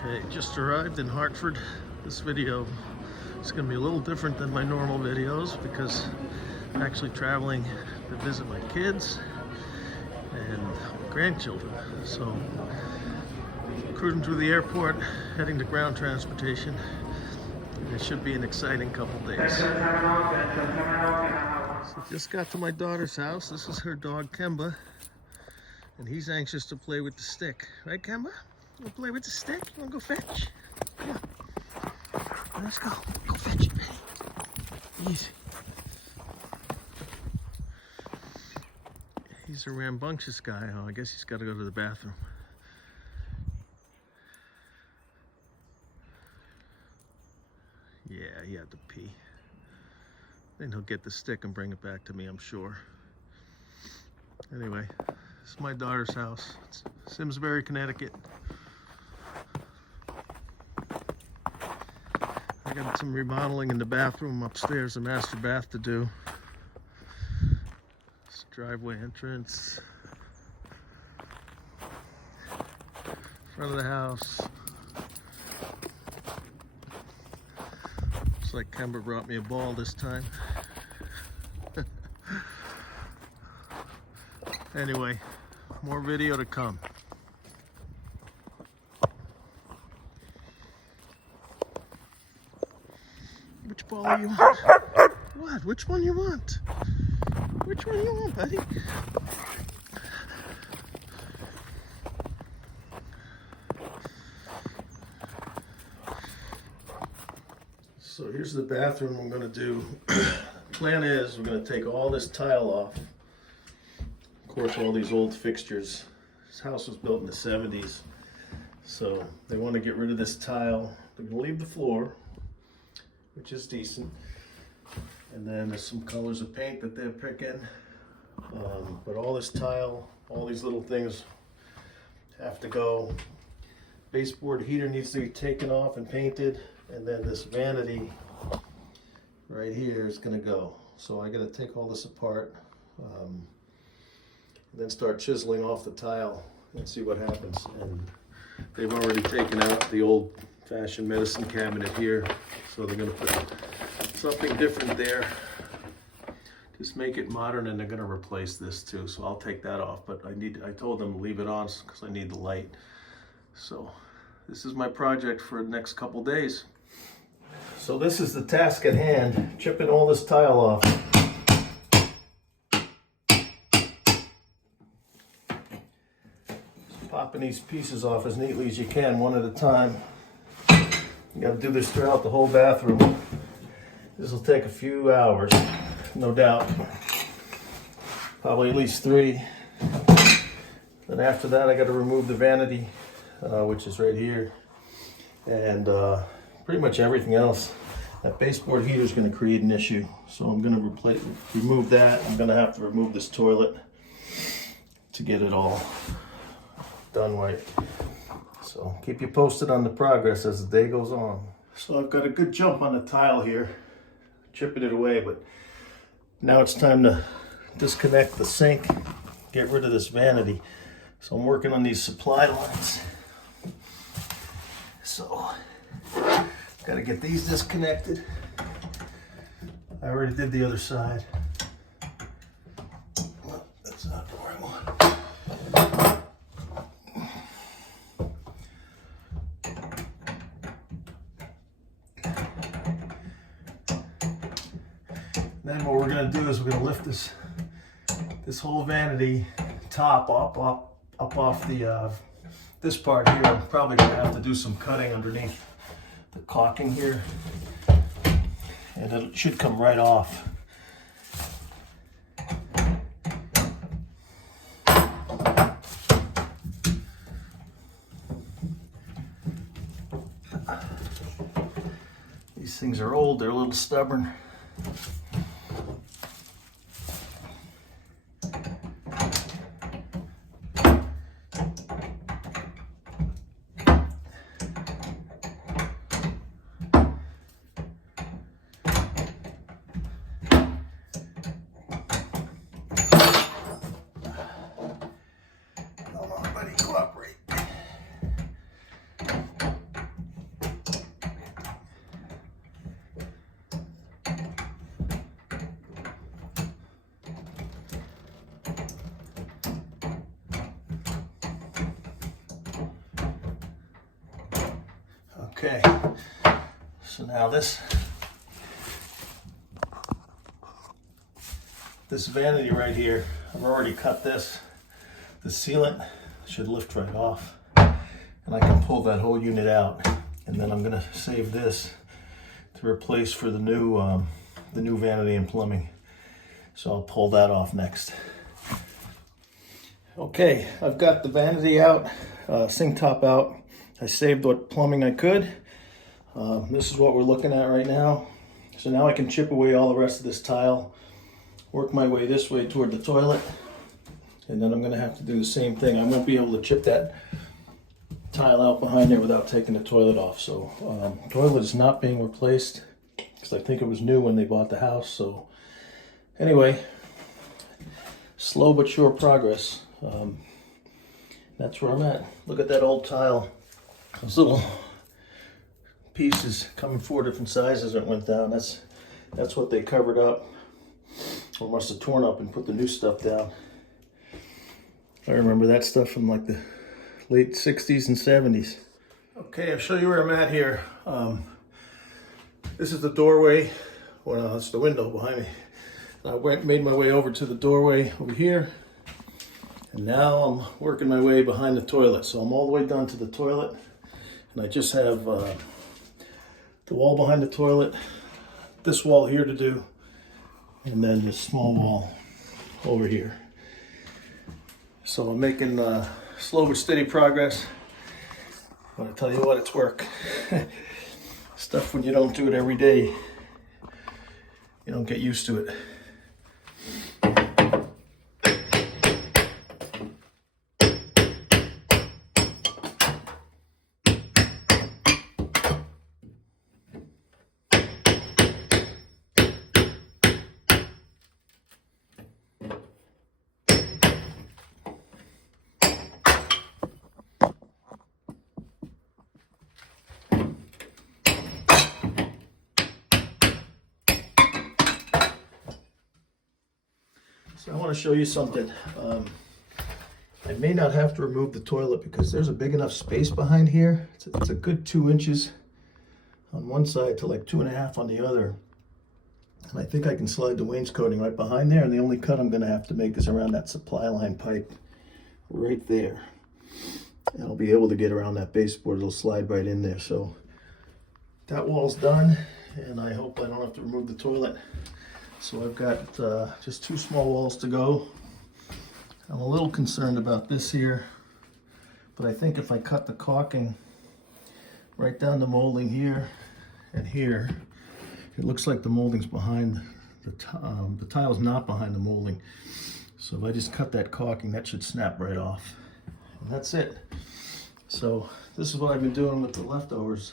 Okay, just arrived in Hartford. This video is going to be a little different than my normal videos because I'm actually traveling to visit my kids and grandchildren. So, cruising through the airport, heading to ground transportation. It should be an exciting couple days. So just got to my daughter's house. This is her dog Kemba, and he's anxious to play with the stick. Right, Kemba? You wanna play with the stick? You wanna go fetch? Come on. Let's go. Go fetch it, Ready? Easy. He's a rambunctious guy. Oh, I guess he's got to go to the bathroom. Yeah, he had to pee. Then he'll get the stick and bring it back to me, I'm sure. Anyway, this is my daughter's house. It's Simsbury, Connecticut. I got some remodeling in the bathroom upstairs, a master bath to do. This driveway entrance. Front of the house. Looks like Kemba brought me a ball this time. Anyway, more video to come. Which ball do you want? What? Which one you want? Which one you want, buddy? So here's the bathroom I'm going to do. Plan is we're going to take all this tile off. Of course, all these old fixtures. This house was built in the 70s, so they want to get rid of this tile. They're going to leave the floor, which is decent, and then there's some colors of paint that they're picking. But all this tile, all these little things have to go. Baseboard heater needs to be taken off and painted, and then this vanity right here is going to go. So I got to take all this apart, and then start chiseling off the tile and see what happens. And they've already taken out the old-fashioned medicine cabinet here, so they're going to put something different there. Just make it modern, and they're going to replace this too. So I'll take that off, but I told them to leave it on because I need the light. So this is my project for the next couple days. So this is the task at hand, chipping all this tile off. Popping these pieces off as neatly as you can, one at a time. You got to do this throughout the whole bathroom. This will take a few hours, no doubt. Probably at least 3. Then after that, I got to remove the vanity, which is right here, and pretty much everything else. That baseboard heater is going to create an issue, so I'm going to remove that. I'm going to have to remove this toilet to get it all done right. So keep you posted on the progress as the day goes on. So I've got a good jump on the tile here, chipping it away, but now it's time to disconnect the sink, get rid of this vanity. So I'm working on these supply lines. So got to get these disconnected. I already did the other side. Well, that's not where I want. Then what we're going to do is we're going to lift this whole vanity top up off the this part here. I'm probably going to have to do some cutting underneath the caulking here, and it should come right off. These things are old, they're a little stubborn. Come on, buddy, cooperate. Okay, so now this vanity right here, I've already cut this. The sealant should lift right off, and I can pull that whole unit out. And then I'm gonna save this to replace for the new vanity and plumbing. So I'll pull that off next. Okay, I've got the vanity out, sink top out. I saved what plumbing I could. This is what we're looking at right now. So now I can chip away all the rest of this tile, work my way this way toward the toilet, and then I'm gonna have to do the same thing. I won't be able to chip that tile out behind there without taking the toilet off. So toilet is not being replaced because I think it was new when they bought the house. So anyway, slow but sure progress. That's where I'm at. Look at that old tile. Those little pieces come in 4 different sizes that went down. That's what they covered up, or must have torn up and put the new stuff down. I remember that stuff from like the late 60s and 70s. Okay, I'll show you where I'm at here. This is the doorway. Well, that's the window behind me. I made my way over to the doorway over here. And now I'm working my way behind the toilet. So I'm all the way done to the toilet. And I just have the wall behind the toilet, this wall here to do, and then this small wall over here. So I'm making slow but steady progress. But I tell you what, it's work. Stuff when you don't do it every day, you don't get used to it. So I want to show you something. I may not have to remove the toilet because there's a big enough space behind here. It's a good 2 inches on one side to like 2.5 on the other. And I think I can slide the wainscoting right behind there. And the only cut I'm going to have to make is around that supply line pipe right there. And I'll be able to get around that baseboard. It'll slide right in there. So that wall's done, and I hope I don't have to remove the toilet. So I've got just 2 small walls to go. I'm a little concerned about this here, but I think if I cut the caulking right down the molding here and here, it looks like the molding's behind the tile's not behind the molding. So if I just cut that caulking, that should snap right off. And that's it. So this is what I've been doing with the leftovers.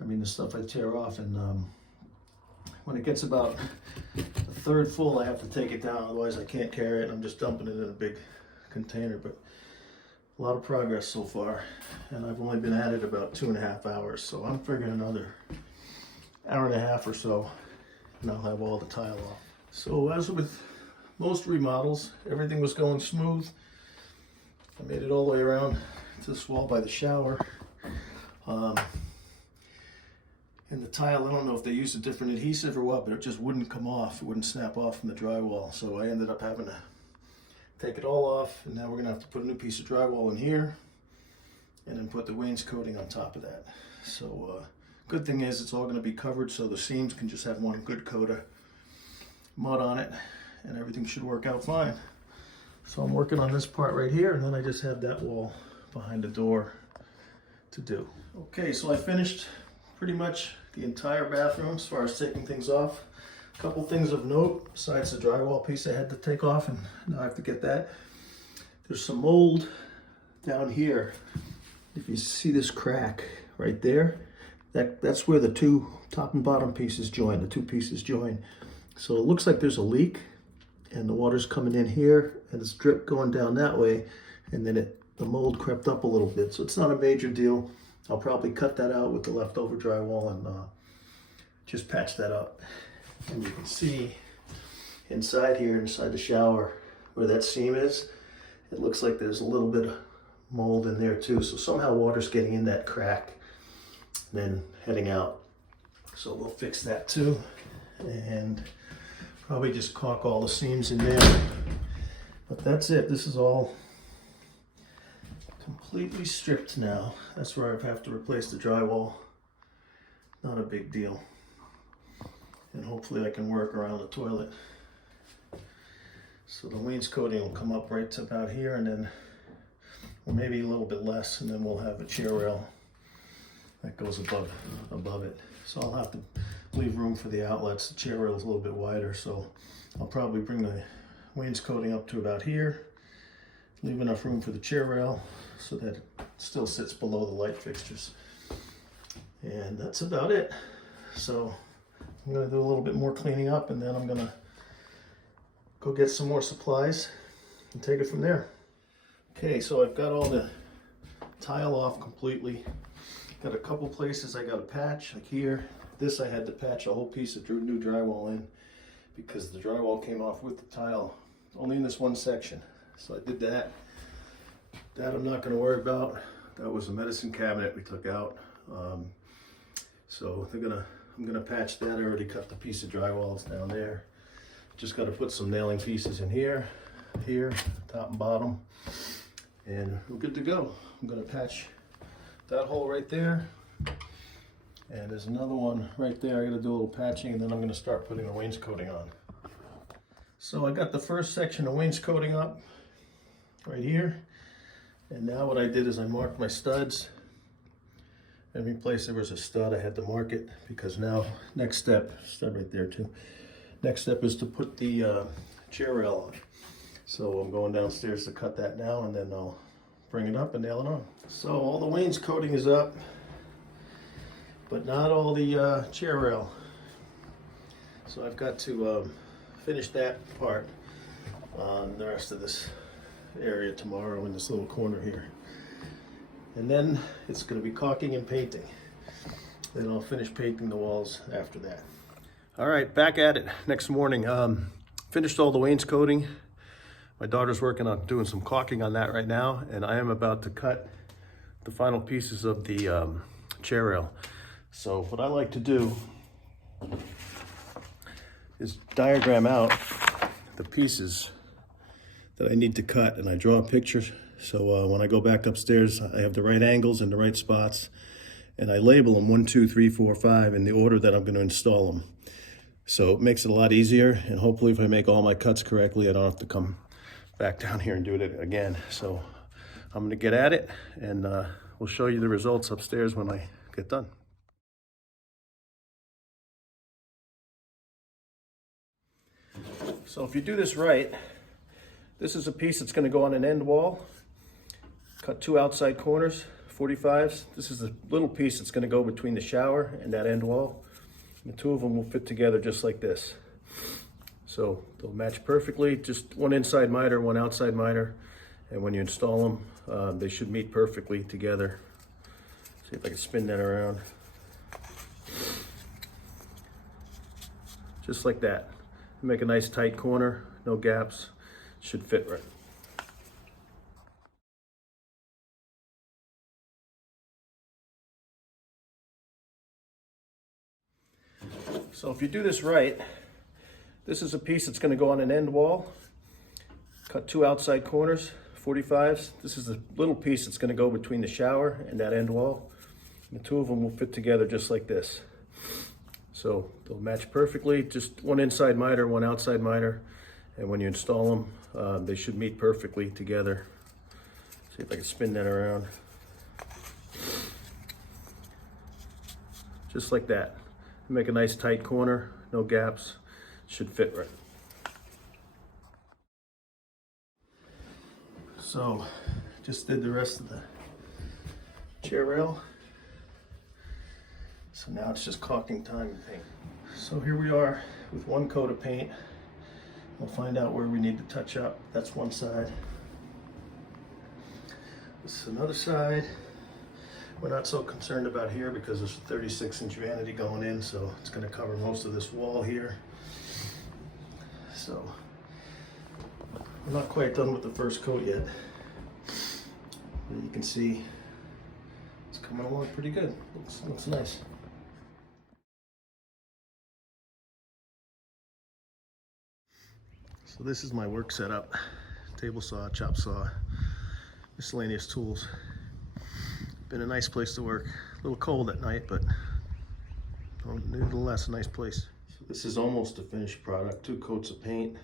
I mean, the stuff I tear off, and when it gets about a third full, I have to take it down, otherwise I can't carry it. I'm just dumping it in a big container. But a lot of progress so far, and I've only been at it about 2.5 hours, so I'm figuring another 1.5 hours or so, and I'll have all the tile off. So as with most remodels, everything was going smooth. I made it all the way around to this wall by the shower. And the tile, I don't know if they used a different adhesive or what, but it just wouldn't come off. It wouldn't snap off from the drywall. So I ended up having to take it all off, and now we're gonna have to put a new piece of drywall in here and then put the wainscoting on top of that. So good thing is it's all gonna be covered, so the seams can just have one good coat of mud on it, and everything should work out fine. So I'm working on this part right here, and then I just have that wall behind the door to do. Okay, so I finished pretty much the entire bathroom as far as taking things off. A couple things of note, besides the drywall piece I had to take off, and now I have to get that. There's some mold down here. If you see this crack right there, that's where the 2 top and bottom pieces join, the 2 pieces join. So it looks like there's a leak, and the water's coming in here, and it's drip going down that way, and then the mold crept up a little bit. So it's not a major deal. I'll probably cut that out with the leftover drywall and just patch that up. And you can see inside here, inside the shower, where that seam is, it looks like there's a little bit of mold in there too. So somehow water's getting in that crack. then heading out. So we'll fix that too, and probably just caulk all the seams in there. But that's it. This is all completely stripped now. That's where I have to replace the drywall. Not a big deal. And hopefully I can work around the toilet. So the wainscoting will come up right to about here, and then, or maybe a little bit less, and then we'll have a chair rail that goes above it. So I'll have to leave room for the outlets. The chair rail is a little bit wider, so I'll probably bring the wainscoting up to about here, leave enough room for the chair rail so that it still sits below the light fixtures. And that's about it. So I'm gonna do a little bit more cleaning up, and then I'm gonna go get some more supplies and take it from there. Okay, so I've got all the tile off completely. Got a couple places I got to patch, like here. This I had to patch a whole piece of new drywall in because the drywall came off with the tile, only in this one section. So I did that. That I'm not going to worry about. That was a medicine cabinet we took out. So I'm gonna patch that. I already cut the piece of drywall that's down there. Just got to put some nailing pieces in here, top and bottom, and we're good to go. I'm gonna patch that hole right there, and there's another one right there. I got to do a little patching, and then I'm going to start putting the wainscoting on. So I got the first section of wainscoting up right here, and now what I did is I marked my studs. Every place there was a stud, I had to mark it, because now next step, stud right there too. Next step is to put the chair rail on. So I'm going downstairs to cut that now, and then I'll bring it up and nail it on. So all the wainscoting is up, but not all the chair rail. So I've got to finish that part on the rest of this area tomorrow in this little corner here. And then it's going to be caulking and painting. Then I'll finish painting the walls after that. All right, back at it next morning. Finished all the wainscoting. My daughter's working on doing some caulking on that right now, and I am about to cut the final pieces of the chair rail. So what I like to do is diagram out the pieces that I need to cut, and I draw pictures. So when I go back upstairs, I have the right angles and the right spots, and I label them 1, 2, 3, 4, 5 in the order that I'm going to install them. So it makes it a lot easier, and hopefully if I make all my cuts correctly, I don't have to come back down here and do it again. So I'm going to get at it, and we'll show you the results upstairs when I get done. So if you do this right, this is a piece that's going to go on an end wall. Cut 2 outside corners, 45s. This is the little piece that's going to go between the shower and that end wall. And the two of them will fit together just like this. So they'll match perfectly, just one inside miter, one outside miter. And when you install them, they should meet perfectly together. See if I can spin that around. Just like that. Make a nice tight corner, no gaps, should fit right. So if you do this right, this is a piece that's going to go on an end wall. Cut 2 outside corners, 45s. This is the little piece that's going to go between the shower and that end wall. And the two of them will fit together just like this. So they'll match perfectly, just one inside miter, one outside miter. And when you install them, they should meet perfectly together. See if I can spin that around. Just like that. Make a nice tight corner, no gaps, should fit right. So, just did the rest of the chair rail. So now it's just caulking time and paint. So here we are with one coat of paint. We'll find out where we need to touch up. That's one side. This is another side. We're not so concerned about here because there's a 36-inch vanity going in, so it's going to cover most of this wall here. So we're not quite done with the first coat yet. But you can see it's coming coming along pretty good. Looks nice. So this is my work setup. Table saw, chop saw, miscellaneous tools. Been a nice place to work. A little cold at night, but nevertheless a nice place. So this is almost a finished product. 2 coats of paint.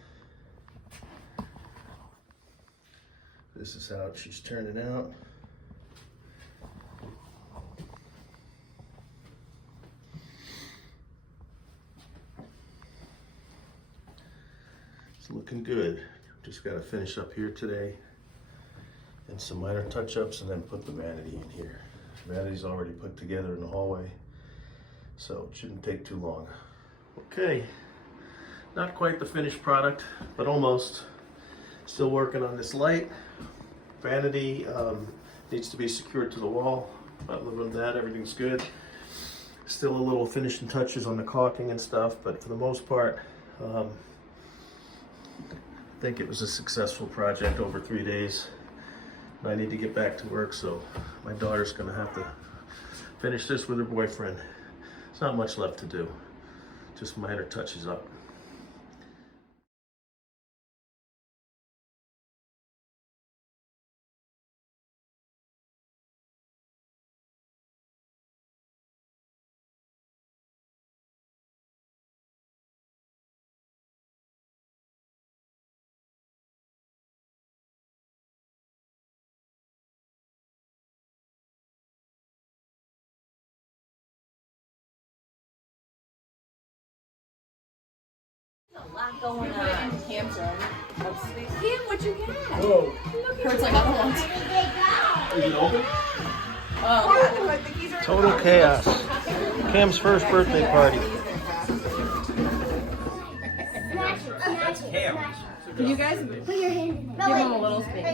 This is how she's turning out. It's looking good. Just got to finish up here today and some minor touch-ups, and then put the vanity in here. The vanity's already put together in the hallway, so it shouldn't take too long. Okay, not quite the finished product, but almost. Still working on this light. Vanity needs to be secured to the wall. Other than that, everything's good. Still a little finishing touches on the caulking and stuff, but for the most part, I think it was a successful project over 3 days. I need to get back to work, so my daughter's gonna have to finish this with her boyfriend. There's not much left to do, just minor touches up. A lot going on. Cam's on. Cam, what'd you get? Whoa. Kurt's like, I don't want to. Is it open? Oh. Total chaos. Cam's first birthday party. Can you guys Put your hand in it. give him a little space?